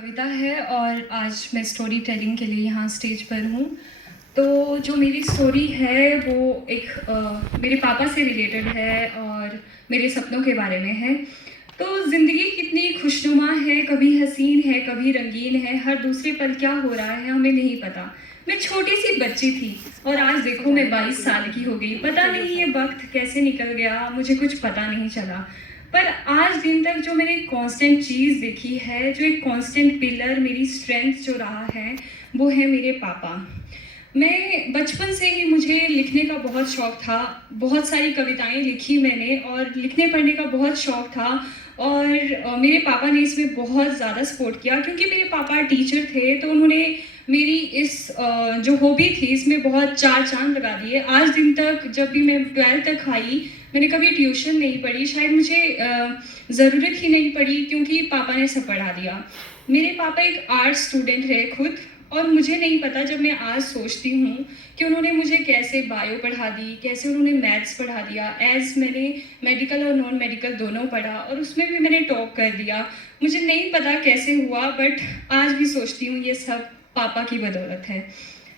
कविता है और आज मैं स्टोरी टेलिंग के लिए यहाँ स्टेज पर हूँ। तो जो मेरी स्टोरी है वो मेरे पापा से रिलेटेड है और मेरे सपनों के बारे में है। तो ज़िंदगी कितनी खुशनुमा है, कभी हसीन है, कभी रंगीन है, हर दूसरे पल क्या हो रहा है हमें नहीं पता। मैं छोटी सी बच्ची थी और आज देखो मैं 22 साल की हो गई। पता नहीं ये वक्त कैसे निकल गया, मुझे कुछ पता नहीं चला। पर आज दिन तक जो मैंने कांस्टेंट चीज़ देखी है, जो एक कांस्टेंट पिलर मेरी स्ट्रेंथ जो रहा है, वो है मेरे पापा। मैं बचपन से ही मुझे लिखने का बहुत शौक़ था। बहुत सारी कविताएं लिखी मैंने और लिखने पढ़ने का बहुत शौक़ था। और मेरे पापा ने इसमें बहुत ज़्यादा सपोर्ट किया क्योंकि मेरे पापा टीचर थे, तो उन्होंने मेरी जो हॉबी थी इसमें बहुत चार चांद लगा दिए। आज दिन तक जब भी मैं 12th तक आई, मैंने कभी ट्यूशन नहीं पढ़ी। शायद मुझे ज़रूरत ही नहीं पड़ी क्योंकि पापा ने सब पढ़ा दिया। मेरे पापा एक आर्ट स्टूडेंट रहे खुद, और मुझे नहीं पता, जब मैं आज सोचती हूँ कि उन्होंने मुझे कैसे बायो पढ़ा दी, कैसे उन्होंने मैथ्स पढ़ा दिया। मैंने मेडिकल और नॉन मेडिकल दोनों पढ़ा और उसमें भी मैंने टॉप कर दिया। मुझे नहीं पता कैसे हुआ, बट आज भी सोचती हूँ ये सब पापा की बदौलत है।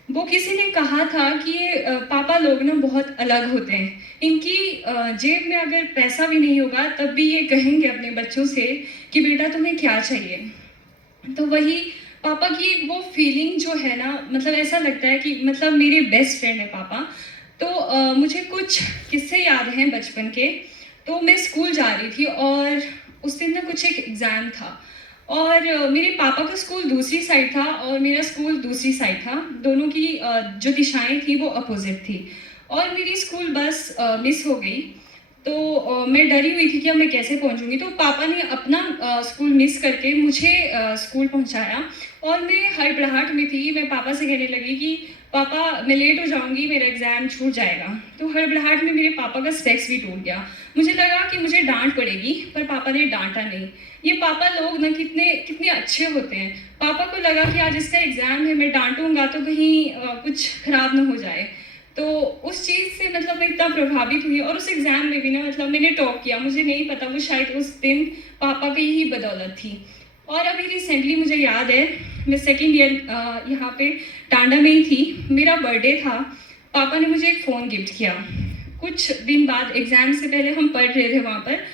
वो किसी ने कहा था कि ये पापा लोग ना बहुत अलग होते हैं। इनकी जेब में अगर पैसा भी नहीं होगा तब भी ये कहेंगे अपने बच्चों से कि बेटा तुम्हें क्या चाहिए। तो वही पापा की वो फीलिंग जो है ना, मतलब ऐसा लगता है कि मतलब मेरे बेस्ट फ्रेंड है पापा। तो मुझे कुछ किस्से याद हैं बचपन के। तो मैं स्कूल जा रही थी और उस दिन ना कुछ एक एग्ज़ाम था, और मेरे पापा का स्कूल दूसरी साइड था और मेरा स्कूल दूसरी साइड था। दोनों की जो दिशाएं थी वो अपोजिट थी, और मेरी स्कूल बस मिस हो गई। तो मैं डरी हुई थी कि अब मैं कैसे पहुंचूंगी। तो पापा ने अपना स्कूल मिस करके मुझे स्कूल पहुंचाया, और मैं हड़बड़ाहट में थी। मैं पापा से कहने लगी कि पापा मैं लेट हो जाऊंगी, मेरा एग्ज़ाम छूट जाएगा। तो हड़बड़ाहट में मेरे पापा का स्पेक्स भी टूट गया। मुझे लगा कि मुझे डांट पड़ेगी, पर पापा ने डांटा नहीं। ये पापा लोग ना कितने कितने अच्छे होते हैं। पापा को लगा कि आज इसका एग्ज़ाम है, मैं डांटूंगा तो कहीं कुछ ख़राब ना हो जाए। तो उस चीज़ से मतलब मैं इतना प्रभावित हुई, और उस एग्ज़ाम में भी ना मतलब मैंने टॉप किया। मुझे नहीं पता, वो शायद उस दिन पापा की ही बदौलत थी। और अभी रिसेंटली मुझे याद है, मैं सेकेंड ईयर यहाँ पे टांडा में ही थी, मेरा बर्थडे था। पापा ने मुझे एक फ़ोन गिफ्ट किया। कुछ दिन बाद एग्ज़ाम से पहले हम पढ़ रहे थे वहाँ पर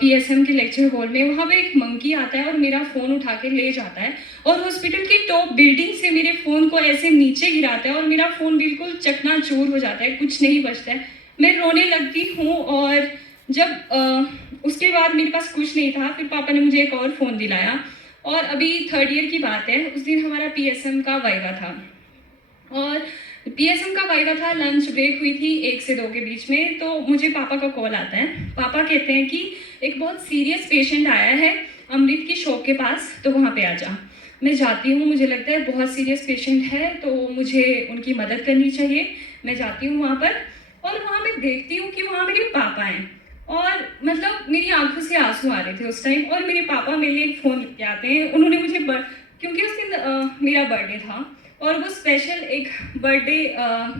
PSM के लेक्चर हॉल में। वहाँ पे एक मंकी आता है और मेरा फ़ोन उठा के ले जाता है, और हॉस्पिटल की टॉप बिल्डिंग से मेरे फ़ोन को ऐसे नीचे गिराता है, और मेरा फ़ोन बिल्कुल चकनाचूर हो जाता है, कुछ नहीं बचता है। मैं रोने लगती हूँ, और जब उसके बाद मेरे पास कुछ नहीं था, फिर पापा ने मुझे एक और फ़ोन दिलाया। और अभी 3rd ईयर की बात है, उस दिन हमारा PSM का वाइवा था, और PSM का वाइवा था। लंच ब्रेक हुई थी 1 से 2 के बीच में। तो मुझे पापा का कॉल आता है। पापा कहते हैं कि एक बहुत सीरियस पेशेंट आया है अमृत की शॉप के पास, तो वहाँ पे आ जा। मैं जाती हूँ, मुझे लगता है बहुत सीरियस पेशेंट है तो मुझे उनकी मदद करनी चाहिए। मैं जाती हूँ वहाँ पर, और वहाँ मैं देखती हूँ कि वहाँ मेरे पापा हैं, और मतलब मेरी आंखों से आंसू आ रहे थे उस टाइम। और मेरे पापा मेरे लिए एक फ़ोन लेके आते हैं। उन्होंने मुझे क्योंकि उस दिन मेरा बर्थडे था, और वो स्पेशल एक बर्थडे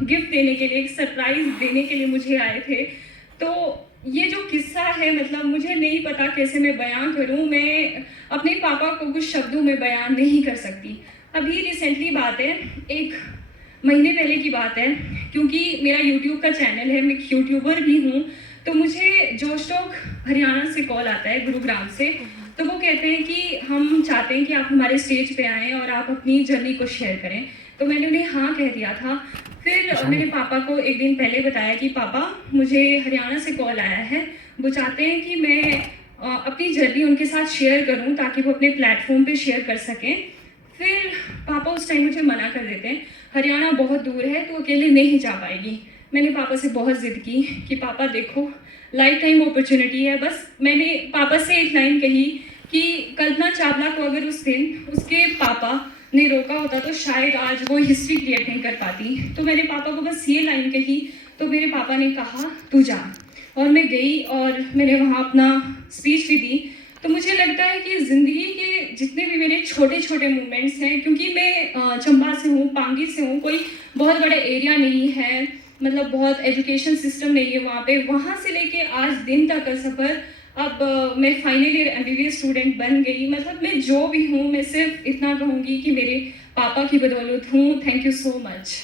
गिफ्ट देने के लिए, एक सरप्राइज़ देने के लिए मुझे आए थे। तो ये जो किस्सा है, मतलब मुझे नहीं पता कैसे मैं बयां करूं। मैं अपने पापा को कुछ शब्दों में बयान नहीं कर सकती। अभी रिसेंटली बात है, 1 महीने पहले की बात है, क्योंकि मेरा यूट्यूब का चैनल है, मैं यूट्यूबर भी हूँ। तो मुझे जोश टॉक हरियाणा से कॉल आता है, गुरुग्राम से। तो वो कहते हैं कि हम चाहते हैं कि आप हमारे स्टेज पे आएँ और आप अपनी जर्नी को शेयर करें। तो मैंने उन्हें हाँ कह दिया था। फिर मैंने पापा को एक दिन पहले बताया कि पापा मुझे हरियाणा से कॉल आया है, वो चाहते हैं कि मैं अपनी जर्नी उनके साथ शेयर करूं ताकि वो अपने प्लेटफॉर्म पे शेयर कर सकें। फिर पापा उस टाइम मुझे मना कर देते हैं, हरियाणा बहुत दूर है तो अकेले नहीं जा पाएगी। मैंने पापा से बहुत ज़िद की कि पापा देखो, लाइफ टाइम अपॉर्चुनिटी है। बस मैंने पापा से एक लाइन कही कि कल्पना चावला को अगर उस दिन उसके पापा ने रोका होता तो शायद आज वो हिस्ट्री क्रिएट नहीं कर पाती। तो मैंने पापा को बस ये लाइन कही, तो मेरे पापा ने कहा तू जा। और मैं गई और मैंने वहाँ अपना स्पीच भी दी। तो मुझे लगता है कि ज़िंदगी के जितने भी मेरे छोटे छोटे मूवमेंट्स हैं, क्योंकि मैं चंबा से हूँ, पांगी से हूँ, कोई बहुत बड़ा एरिया नहीं है, मतलब बहुत एजुकेशन सिस्टम नहीं है वहाँ पे। वहाँ से लेके आज दिन तक का सफ़र अब मैं फाइनली MBBS स्टूडेंट बन गई। मतलब मैं जो भी हूँ, मैं सिर्फ इतना कहूँगी कि मेरे पापा की बदौलत हूँ। Thank you so much.